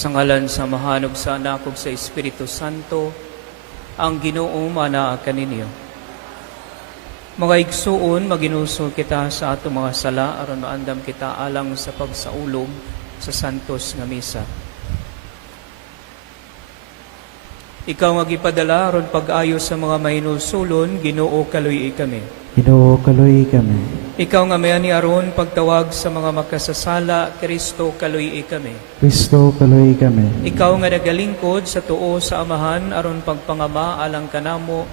Sa ngalan sa mahanog sa anak ug sa Espiritu Santo, ang Ginoo manaa kaninyo. Mga igsuon, maginusol kita sa ato mga sala aron maandam kita alang sa pagsaulog sa santos nga misa. Ikaw nga gipadala aron pag-ayo sa mga mahinulsulon, Ginoo kaluy kami. Ginoo kaluy kami. Ikaw nga may ani aron pagtawag sa mga makasasala, Kristo kaluy kami. Kristo kaluy kami. Ikaw nga nagalingkod sa tuo sa amahan aron pagpangama alang kanamo,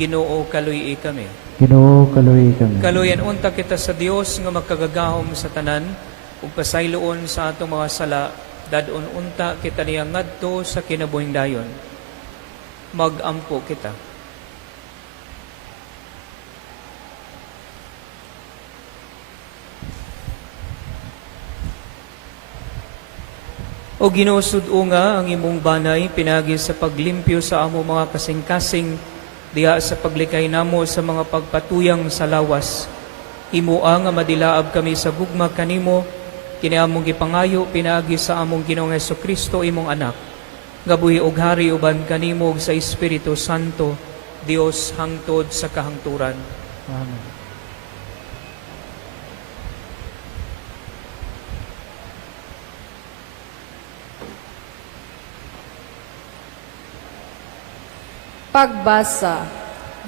Ginoo kaluy kami. Ginoo kaluy kami. Kaluyan unta kita sa Dios nga magkagagahom sa tanan ug pasayloon sa atong mga sala, dadon unta kita niya ngadto sa kinabuhing dayon. Magampo kita. O Ginoo sud-o nga ang imong banay pinagi sa paglimpyo sa amo mga kasing-kasing diha sa paglikay namo sa mga pagpatuyang sa lawas. Himuang nga madilaab kami sa gugma kanimo, kini among gipangayo pinagi sa among Ginoong Hesukristo imong anak. Gabuhi og hari uban kanimo sa Espiritu Santo, Dios hangtod sa kahangturan. Amen. Pagbasa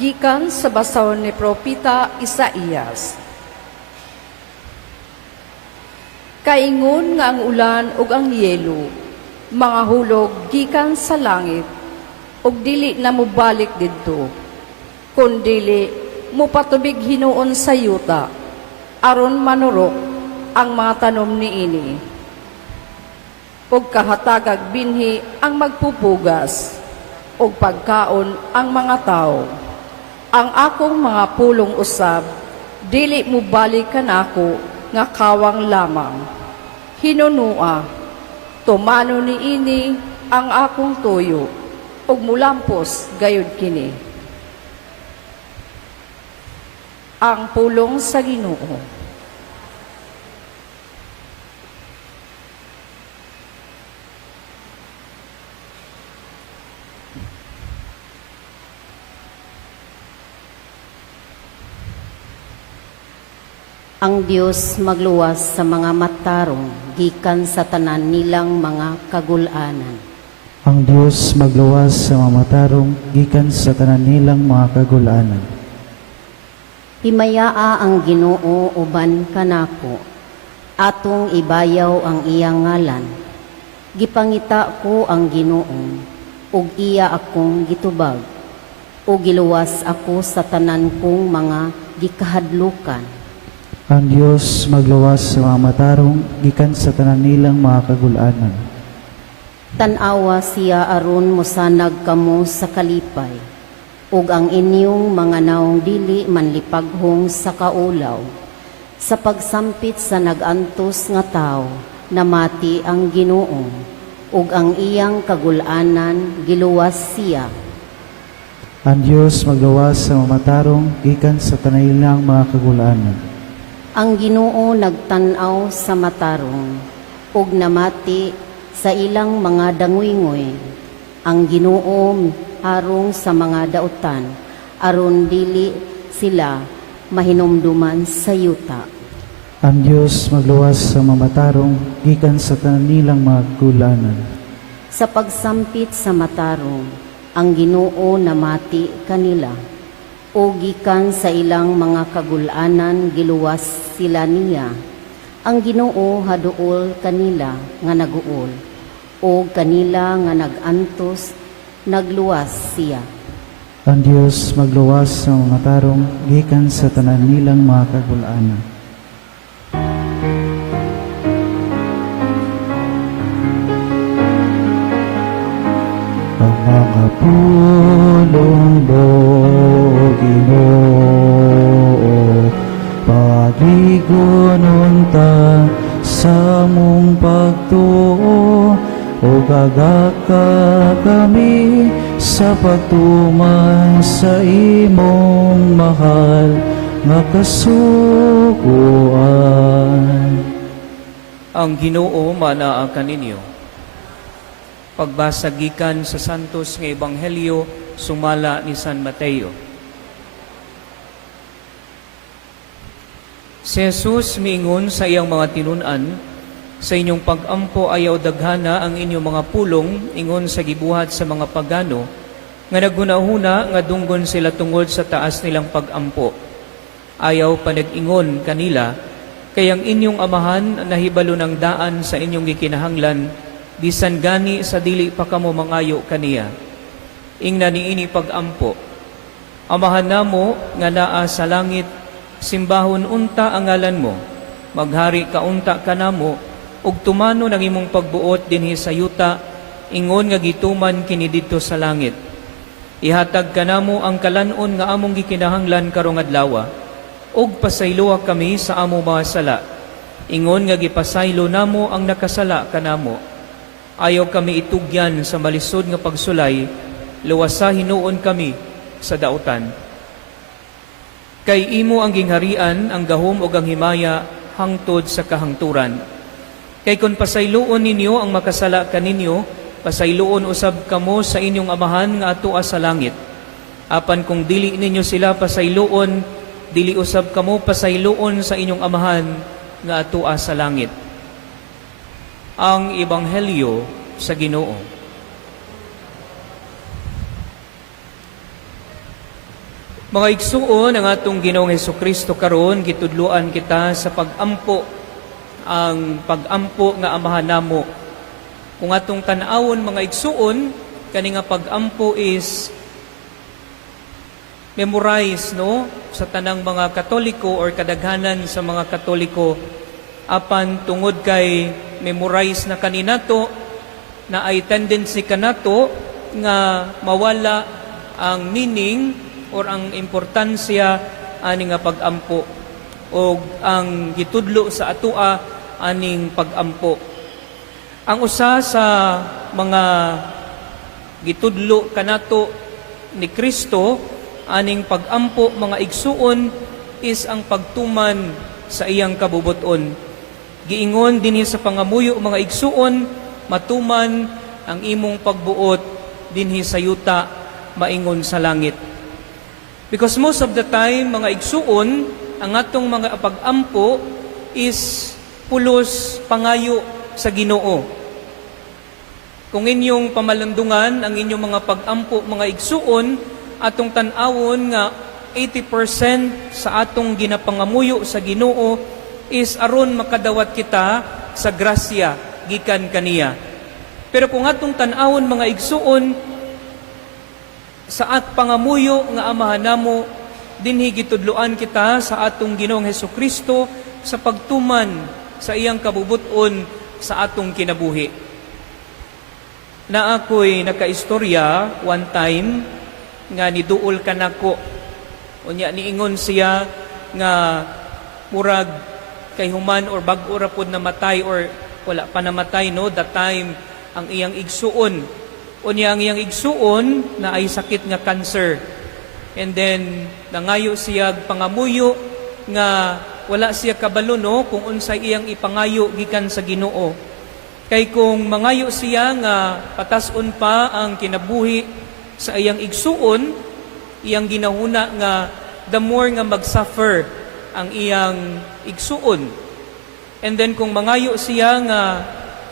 gikan sa basahon ni Propita Isaías. Kaingon nga ang ulan ug ang yelo, mga hulog gikan sa langit, ug dili na mobalik didto, kundili mupatubig hinuon sa yuta, aron manurok ang mga tanom niini. Ug kahatagag binhi ang magpupugas, ug pagkaon ang mga tao. Ang akong mga pulong usab, dili mobalik kanako nga kawang lamang. Hinunua, tumano niini ang akong tuyo, ug mulampos gayud kini. Ang pulong sa Ginoo. Ang Dios magluwas sa mga matarong gikan sa tanan nilang mga kagulanan. Ang Dios magluwas sa mga matarong gikan sa tanan nilang mga kagulanan. Himayaa ang Ginoo uban kanako, atong ibayaw ang iyang ngalan. Gipangita ko ang Ginoo, ug iya akong gitubag, ug giluwas ako sa tanan kong mga gikahadlukan. Ang Dios magluwas sa mga matarong gikan sa tanan nilang mga kagulanan. Tanawa siya aron mosanag kamo sa kalipay, ug ang inyong mga naong dili manlipaghong sa kaulaw. Sa pagsampit sa nagantos nga tao, namati ang Ginoo, ug ang iyang kagulanan giluwas siya. Ang Dios magluwas sa mga matarong gikan sa tanan nilang mga kagulanan. Ang Ginoo nagtan-aw sa matarong, ug namati sa ilang mga dangwingoy. Ang Ginoo harong sa mga dautan, aron dili sila mahinumduman sa yuta. Ang Dios magluwas sa mga matarong gikan sa tanan nilang mga kagulanan. Sa pagsampit sa matarong, ang Ginoo namati kanila, o gikan sa ilang mga kagulanan giluwas sila niya. Ang Ginoo haduol kanila nga naguol, o kanila nga nagantos nagluwas siya. Ang Dios magluwas sa mga matarong gikan sa tanan nilang mga kagulanan. Ang mga pulong mo, Ginoo, pag-igunon ta sa mong pagtuo, o gagaka kami sa pagtuman sa imong mahal nga kasukuan. Ang Ginoo manaa kaninyo. Pagbasa gikan sa santos nga ebanghelyo sumala ni San Mateo. Si Jesus miingon sa iyang mga tinun-an, sa inyong pag-ampo ayaw daghana ang inyong mga pulong, ingon sa gibuhat sa mga pagano, nga naghunahuna nga dunggon sila tungod sa taas nilang pag-ampo. Ayaw pa nag-ingon kanila, kayang inyong amahan nahibalo ng daan sa inyong gikinahanglan, bisan gani sa dili pa kamo mangayo kaniya. Ingna niini pag-ampo. Amahan namo nga naa sa langit, simbahon unta ang ngalan mo. Maghari ka unta kanamo, ug tumano ng imong pagbuot dinhi sa yuta, ingon nga gituman kini didto sa langit. Ihatag kanamo ang kalanon nga among gikinahanglan karong adlaw, ug pasayloa kami sa among mga sala. Ingon nga gipasaylo namo ang nakasala kanamo. Ayaw kami itugyan sa malisod nga pagsulay, luwasa hinuon kami sa dautan. Kay imo ang gingharian, ang gahom ug ang himaya hangtod sa kahangturan. Kay kun pasayloon ninyo ang makasala kaninyo, pasayloon usab kamo sa inyong amahan nga atua sa langit. Apan kung dili ninyo sila pasayloon, dili usab kamo pasayloon sa inyong amahan nga atua sa langit. Ang Ebanghelyo sa Ginoo. Mga igsuon, ang atong Ginoong Hesukristo karon gitudloan kita sa pag-ampo, ang pag-ampo nga amahan namo. Kung atong tan-awon mga igsuon, kani nga pag-ampo is memorize no sa tanang mga Katoliko or kadaghanan sa mga Katoliko. Apan tungod kay memorize na kaninato, na ay tendency kanato nga mawala ang meaning or ang importansya ani nga pag-ampo o ang gitudlo sa atua aning pag-ampo. Ang usa sa mga gitudlo kanato ni Kristo aning pag-ampo mga igsuon is ang pagtuman sa iyang kabubuton. Giingon dinhi sa pangamuyo mga igsuon, matuman ang imong pagbuot dinhi sa yuta, maingon sa langit. Because most of the time, mga igsuon, ang atong mga pag-ampo is pulos pangayo sa Ginoo. Kung inyong pamalandungan ang inyong mga pag-ampo, mga igsuon, atong tan-awon nga 80% sa atong ginapangamuyo sa Ginoo is aron makadawat kita sa grasya gikan kaniya. Pero kung atong tan-awon mga igsuon, sa at pangamuyo nga amahan namo, dinhi gitudloan kita sa atong Ginoong Hesukristo sa pagtuman sa iyang kabubuton sa atong kinabuhi. Na ako'y nakaistorya one time nga niduol kanako. Unya niingon siya nga murag kay human or bag-o ra pud namatay or wala pa namatay no that time ang iyang igsuon. Unya ang iyang igsuon na ay sakit nga cancer. And then nangayo siya pangamuyo nga wala siya kabalo no kung unsay iyang ipangayo gikan sa Ginoo. Kay kung mangayo siya nga patason pa ang kinabuhi sa iyang igsuon, iyang ginahuna nga the more nga mag-suffer ang iyang igsuon. And then kung mangayo siya nga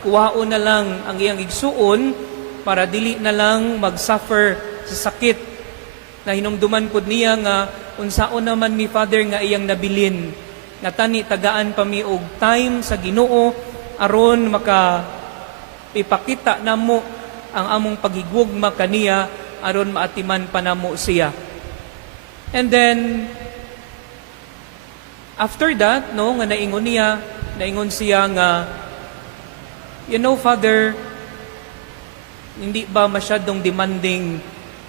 kuwaon na lang ang iyang igsuon para dili na lang mag-suffer sa sakit na hinumduman pud niya nga unsaon naman mi Father nga iyang nabilin nga tani tagaan pa mi og time sa Ginoo aron maka ipakita namo ang among paghigugma kaniya aron maatiman pa namo siya. And then after that, no, nga naingon siya nga, you know, Father, hindi ba masyadong demanding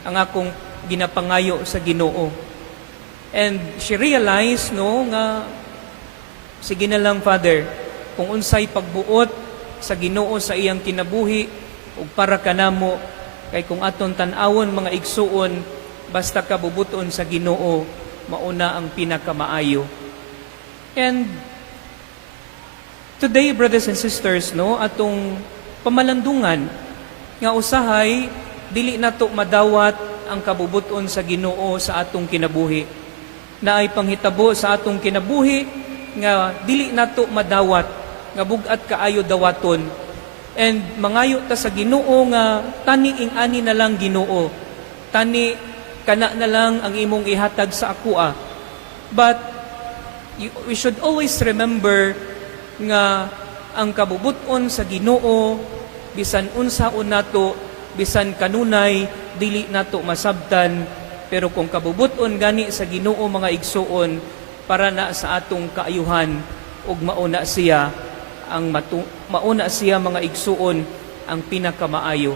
ang akong ginapangayo sa Ginoo? And she realized, no, nga, sige na lang, Father, kung unsay pagbuot sa Ginoo sa iyang kinabuhi, ug para kanamo, kay kung aton tan-awon mga igsuon, basta kabubuton sa Ginoo, mauna ang pinakamaayo. And today, brothers and sisters, no, atong pamalandungan Nga usahay, dili nato madawat ang kabubuton sa Ginoo sa atong kinabuhi. Na ay panghitabo sa atong kinabuhi nga dili nato madawat, nga bugat kaayo dawaton. And mangayo ta sa Ginoo nga tani ing-ani na lang Ginoo. Tani kana na lang ang imong ihatag sa akua. But we should always remember nga ang kabubuton sa Ginoo bisan unsaon nato, bisan kanunay dili nato masabtan, pero kung kabubuton gani sa Ginoo mga igsuon para na sa atong kaayuhan ug mauna siya mga igsuon ang pinakamaayo.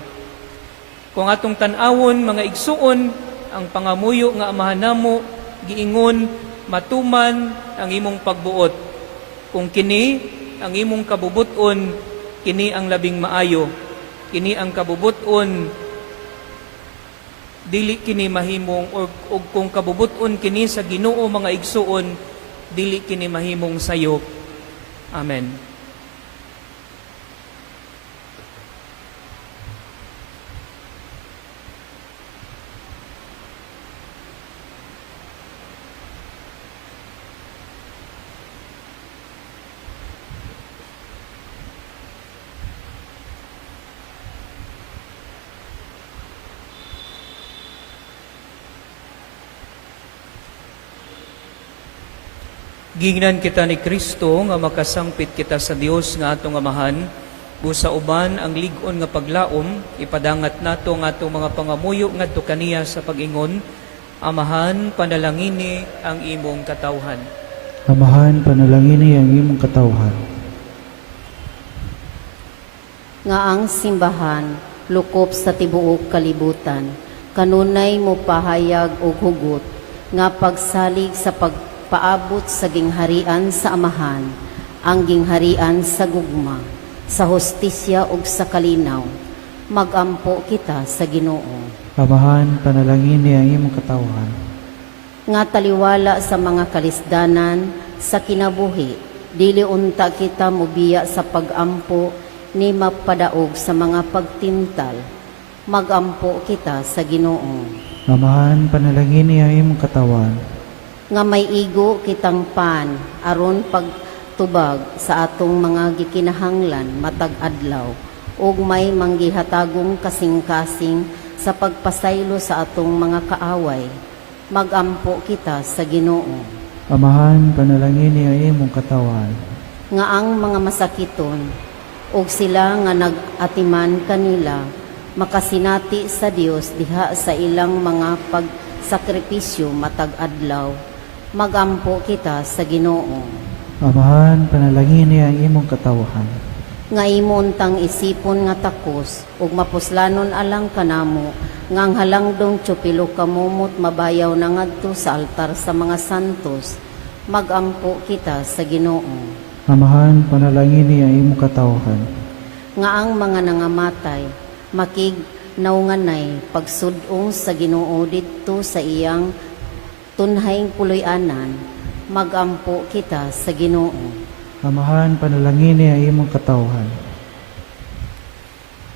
Kung atong tan-awon mga igsuon ang pangamuyo nga amahan namo giingon matuman ang imong pagbuot. Kung kini ang imong kabubuton, kini ang labing maayo. Kini ang kabubuton dili kini mahimong o kung kabubuton kini sa Ginoo mga igsuon, dili kini mahimong sayop. Amen. Gingnan kita ni Kristo nga makasangpit kita sa Dios nga atong amahan, busa uban ang lig-on nga paglaom, ipadangat nato nga atong mga pangamuyo ngadto kaniya sa pag-ingon, amahan panalangini ang imong katawhan. Amahan, panalangini ang imong katawhan. Nga ang simbahan, lukop sa tibuok kalibutan, kanunay mo pahayag og hugot, nga pagsalig sa pagpaabot sa gingharian sa amahan, ang gingharian sa gugma, sa hostisya ug sa kalinaw, magampo kita sa Ginoo. Amahan, panalangini ang imong katawhan. Nga taliwala sa mga kalisdanan sa kinabuhi, dili unta kita mubiya sa pagampo ni mapadaog sa mga pagtintal, magampo kita sa Ginoo. Amahan, panalangini ang imong katawhan. Nga may igo kitang pan aron pagtubag sa atong mga gikinahanglan matag adlaw, ug may manggihatagong kasing-kasing sa pagpasaylo sa atong mga kaaway, magampo kita sa Ginoo. Amahan, panalangini ang imong katawhan. Nga ang mga masakiton ug sila nga nag-atiman kanila makasinati sa Dios diha sa ilang mga pagsakripisyo matag adlaw, magampo kita sa Ginoo. Amahan, panalangini ang imong katawhan. Nga imuntang isipon nga takos ug mapuslanon alang kanamo nga ang halangdong tsupilo kamumot mabayaw na ngadto sa altar sa mga santos, magampo kita sa Ginoo. Amahan, panalangini ang imong katawhan. Nga ang mga nangamatay makig naunganay pagsudong sa Ginoo didto sa iyang tunhayng puloy-anan, magampo kita sa Ginoo. Amahan, panalangini ang imong katawhan.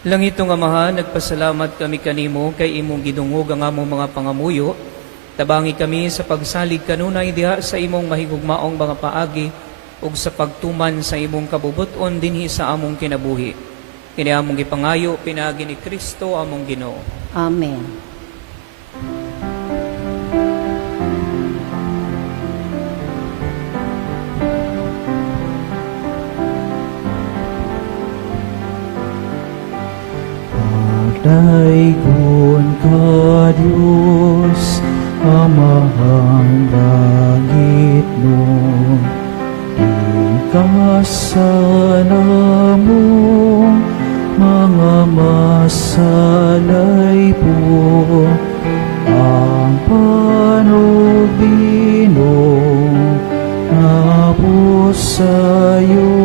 Langitong Amahan, nagpasalamat kami kanimo kay imong gidungog ang among mga pangamuyo. Tabangi kami sa pagsalig kanunay diha sa imong mahigugmaong mga paagi ug sa pagtuman sa imong kabubuton dinhi sa among kinabuhi. Kini among gipangayo pinaagi ni Kristo among Ginoo. Amen. Daigon ka Diyos, amahang langit mo, tingkasana mo, mga masalay po, ang panubinong na po sa'yo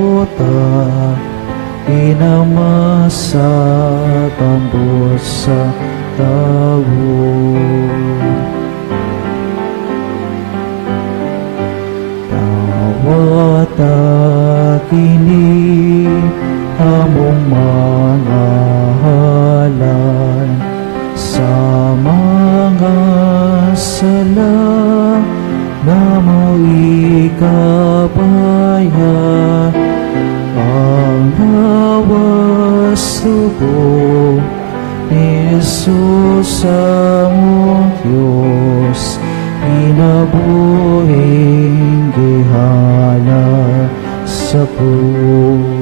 inamasa tambos sa tao. Dawat at kini among mga sugo ni Jesus among Diyos, inabuhing gihala sa krus.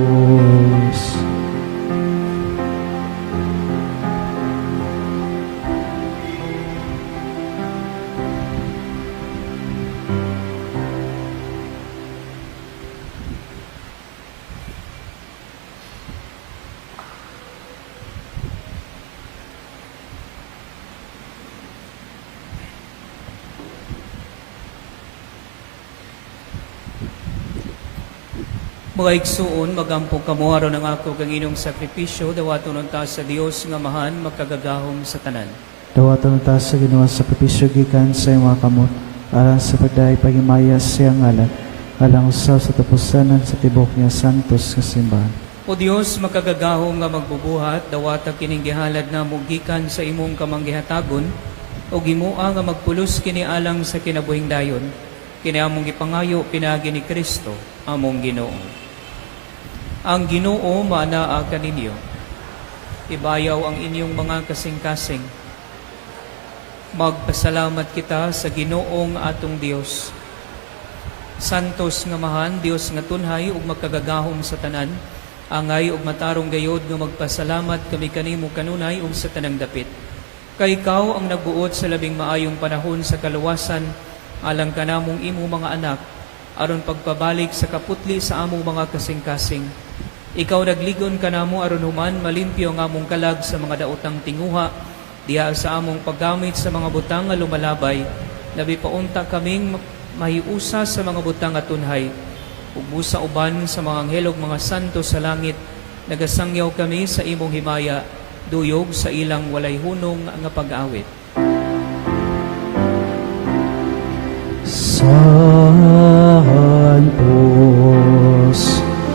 Mga igsuon, magampong kamo aron ang ako kang inyong sakripisyo, dawaton unta sa Dios nga mahan makagagahom sa tanan. Dawaton ta sa Ginoo sa sakripisyo gikan sa iyong mga kamot, alang sa pagdaay pagimaya sa iyang ngalan, alang usaw sa tapusanan sa tibok niya santos nga simbahan. O Dios, makagagahom nga magbubuhat, dawata kining gihalad na mugikan sa imong kamanggihatagon, o gimua nga magpulos kini alang sa kinabuhing dayon, kini among gipangayo pinagi ni Kristo, among Ginoo. Ang Ginoo maanaa kaninyo. Ibayaw ang inyong mga kasing-kasing. Magpasalamat kita sa Ginoong atong Dios. Santos nga mahan, Dios nga tunhay ug makagagahom sa tanan, angay ug matarong gayod nga magpasalamat kami kanimo kanunay ug sa tanang dapit. Kay ikaw ang nagbuot sa labing maayong panahon sa kaluwasan, alang kanamong imo mga anak, aron pagpabalik sa kaputli sa among mga kasing-kasing. Ikaw nagligon kanamo aron human malimpyo nga among kalag sa mga daotang tinguha, diha sa among paggamit sa mga butang nga lumalabay, labi paunta kaming mahiusa sa mga butang nga tunhay, ug busa uban sa mga anghel ug mga santo sa langit, nagasangyaw kami sa imong himaya, duyog sa ilang walay hunong nga pag-awit. Santos,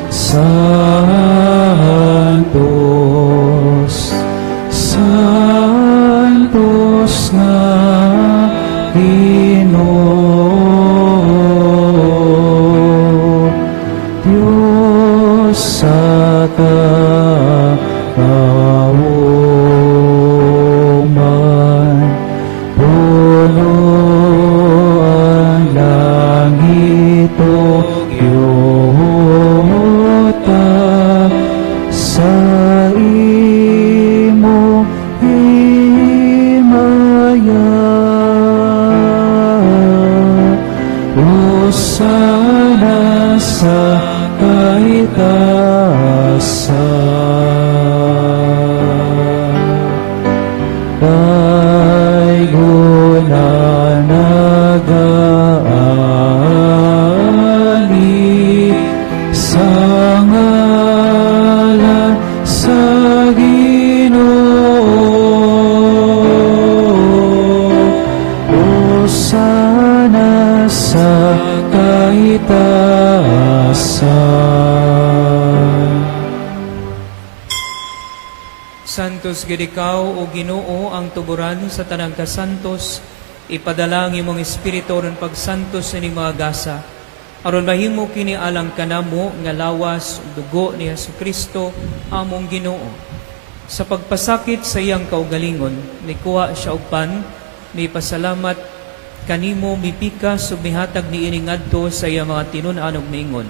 Santos, Santos nga Ginoo, Diyos sa kauman, puno ang langit o yuta sa imong himaya. Hosana sa kaitaasan, kaygunan nag-aali sa ngalan sa Ginoo. Hosana sa kaitaasan. Santos gid ikaw o Ginoo ang tuburan sa tanang kasantos, ipadala ang imong espiritu ron pagsantos sa ining mga gasa, aron mahimo kini alang kanamo nga lawas ug dugo ni Hesukristo among Ginoo. Sa pagpasakit sa iyang kaugalingon, nikuha siya og pan, may pasalamat kanimo, mipikas ug mihatag niini ngadto sa iyang mga tinun-an ug miingon.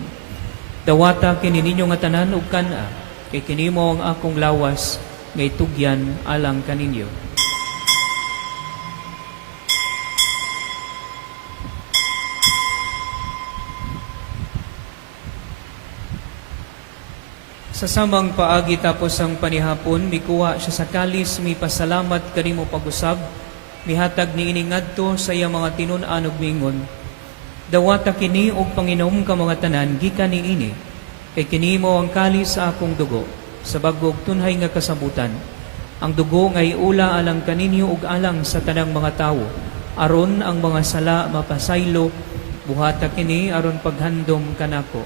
Dawata kini ninyo nga tanan ug kana, kay kinimo ang akong lawas nga itugyan alang kaninyo. Sa samang paagi tapos ang panihapon, mikuha siya sa kalis, may pasalamat kanimo pag-usab, mihatag niini ngadto sa iyang mga tinun-an ug miingon. Dawata kini og Panginoon ka mga tanan gikan niini, kay kinimo ang kalis sa akong dugo, sa bagog tunhay nga kasabutan. Ang dugo nga iula alang kaninyo ug alang sa tanang mga tawo, aron ang mga sala mapasaylo, buhata kini aron paghandom kanako.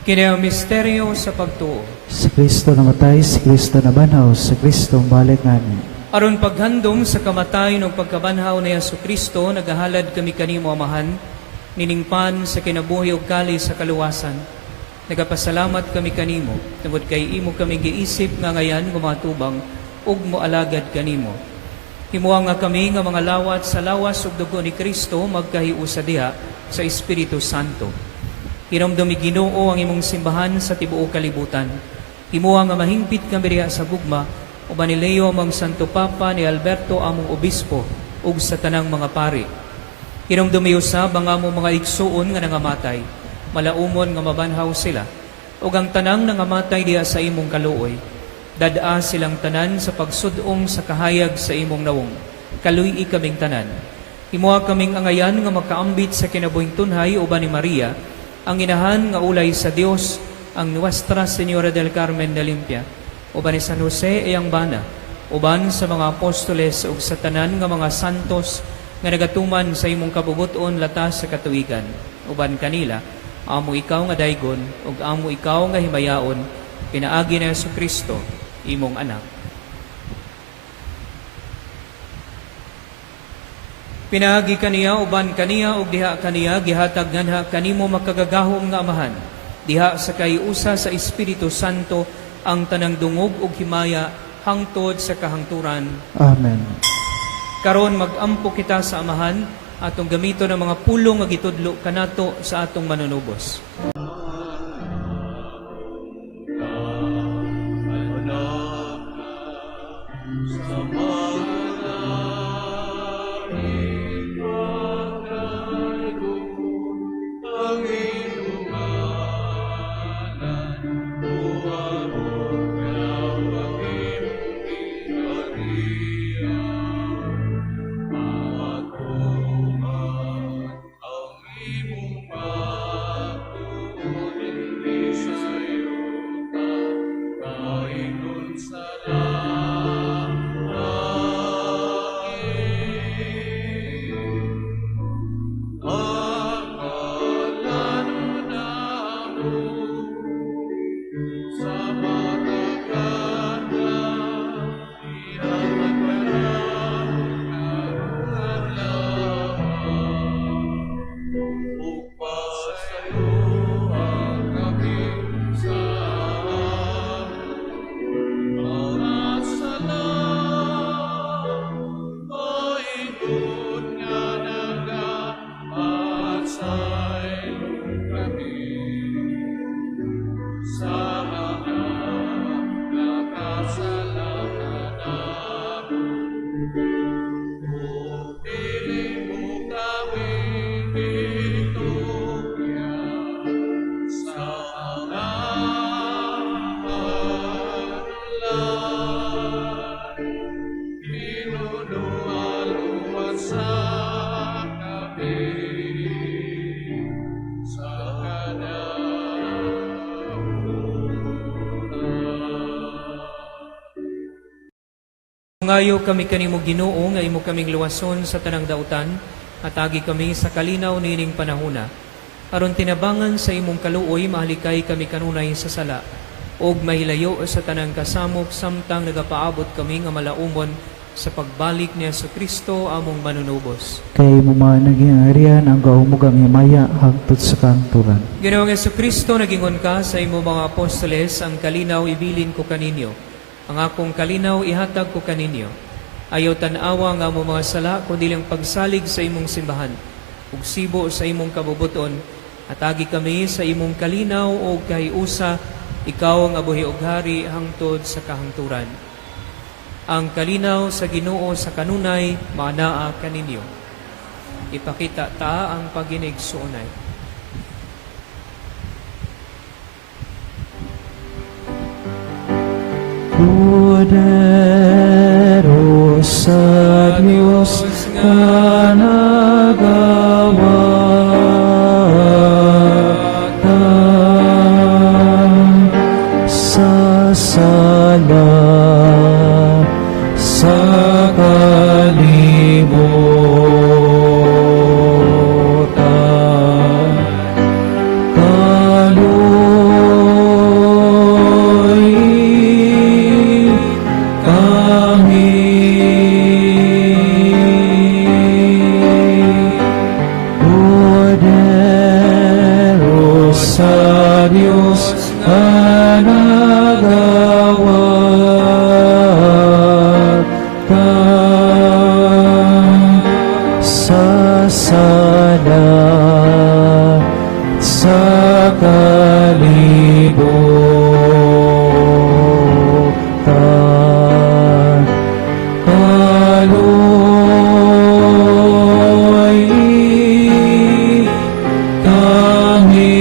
Kini ang misteryo sa pagtuo. Si Kristo namatay, si Kristo nabanhaw, si Kristo ang balik ngani. Aron paghandom sa kamatayon ug pagkabanhaw ni Hesus Kristo, nagahalad kami kanimo amahan, niningpan sa kinabuhi ug kali sa kaluwasan. Nagapasalamat kami kanimo, tungod kay imo kami giisip nga ngayan gumatubang ug moalagad kanimo. Himuha nga kami nga mga lawat sa lawas ug dugo ni Kristo magkahiusa diha sa Espiritu Santo. Hinumdumi Ginoo ang imong simbahan sa tibuok kalibutan. Himuha nga mahingpit kami diha sa gugma o Banileo among Santo Papa ni Alberto among obispo ug sa tanang mga pari. Hinumdumi usab ang among mga igsuon nga nangamatay, malaumon nga mabanhaw sila, ug ang tanang nangamatay diha sa imong kaluoy. Dadaa silang tanan sa pagsudong sa kahayag sa imong nawong. Kaluy kaming tanan. Himuha kaming angayan nga makaambit sa kinabuhing tunhay uban ni Maria, ang inahan nga ulay sa Dios, ang Nuestra Señora del Carmen de Limpia, uban ni San Jose iyang bana, uban sa mga apostoles ug sa tanan nga mga santos nga nagatuman sa imong kabubuton latas sa katuigan. Uban kanila, amo ikaw nga daygon ug amo ikaw nga himayaon, pinaagi ni Jesucristo, imong anak. Pinaagi kaniya, uban kaniya, ug diha kaniya, gihatag nganha kanimo makagagahom nga amahan. Diha sa kayusa sa Espiritu Santo, ang tanang dungog ug himaya, hangtod sa kahangturan. Amen. Karon mag-ampo kita sa amahan, atong gamito ng mga pulong nga gitudlo kanato sa atong manunubos. Ngayo kami kanimo Ginoo nga imo kaming luwason sa tanang dautan, at agi kami sa kalinaw nining panahona. Aron tinabangan sa imong kaluoy, mahalikay kami kanunay sa sala, og mahilayo sa tanang kasamok samtang nagapaabot kami nga malaumon sa pagbalik ni Jesucristo among manunubos. Kay mo man naging arian ang gaumugang himaya hangtod sa kanturan. Ginoong Jesucristo, nagingon ka sa imo mga apostoles, ang kalinaw ibilin ko kaninyo. Ang akong kalinaw ihatag ko kaninyo. Ayaw tanawa nga mo mga sala, kundi lang pagsalig sa imong simbahan, ug sibo sa imong kabubuton, at agi kami sa imong kalinaw o kahiusa, ikaw ang abuhi ug hari hangtod sa kahangturan. Ang kalinaw sa Ginoo sa kanunay, manaa kaninyo. Ipakita ta ang paginigsuonay. Poderoso sa Diyos ka nagawatan sa sala sa kalibutan. Kaluoy Cordero sa Diyos na nagawad ka sa sala sa kalibutan. Kaloy kami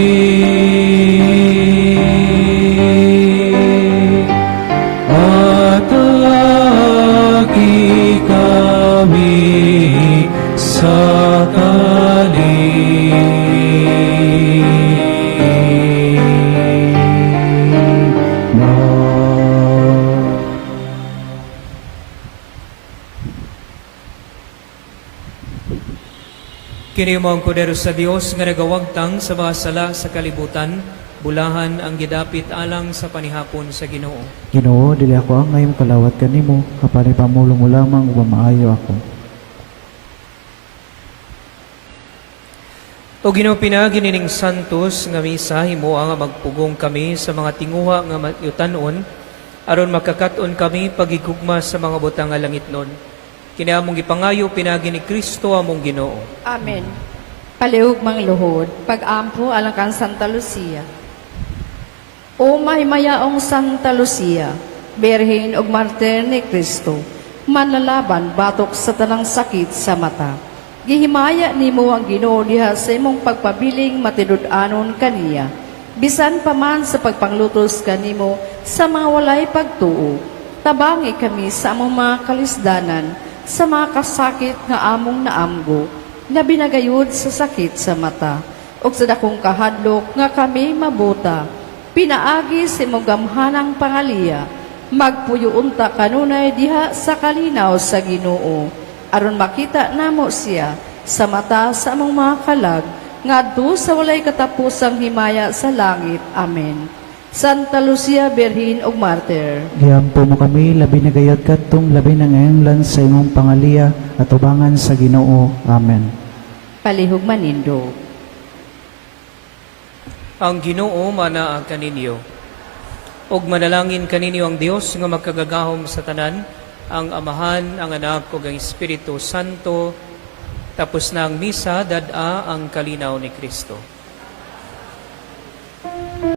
at agi kami sa kalina. Kini mo ang kordero sa Dios nga nagawagtang sa mga sala sa kalibutan, bulahan ang gidapit alang sa panihapon sa Ginoo. Ginoo, dili ako ang ngayong kalawat kanimo, kapani pamulong mo lamang ug maayo ako. O Ginoo, pinaginining santos nga misa himo ang magpugong kami sa mga tinguha nga mayutanon aron makakaton kami pagigugma sa mga butang nga langitnon. Kini among gipangayo pinagi ni Kristo among Ginoo. Amen. Palihog mang luhod, pag-ampo alang kang Santa Lucia. O mahimayaong Santa Lucia, Berhen ug Martir ni Kristo, manlalaban batok sa tanang sakit sa mata. Gihimaya nimo ang Ginoo diha sa imong pagpabiling matinud-anon kaniya. Bisan pa man sa pagpanglutos kanimo sa mga walay pagtuo, tabangi kami sa among mga kalisdanan, sa mga kasakit nga among naamgo, na binagayod sa sakit sa mata, ug sa dakong kahadlok nga kami mabuta, pinaagi sa imong gamhanang pangaliya, magpuyo unta kanunay diha sa kalinaw sa Ginoo, aron makita namo siya sa mata sa among mga kalag, ngadto sa walay katapusang himaya sa langit. Amen. Santa Lucia, Berhen ug Martir, Giampo mo kami, labi na gayat katong labi na ngayanglan sa imong pangaliya at ubangan sa Ginoo. Amen. palihog manindo. Ang Ginoo manaa kaninyo. Og manalangin kaninyo ang Dios nga magkagagahom sa tanan, ang Amahan, ang Anak ug ang Espiritu Santo. Tapos na ang misa, dad-a ang kalinaw ni Kristo.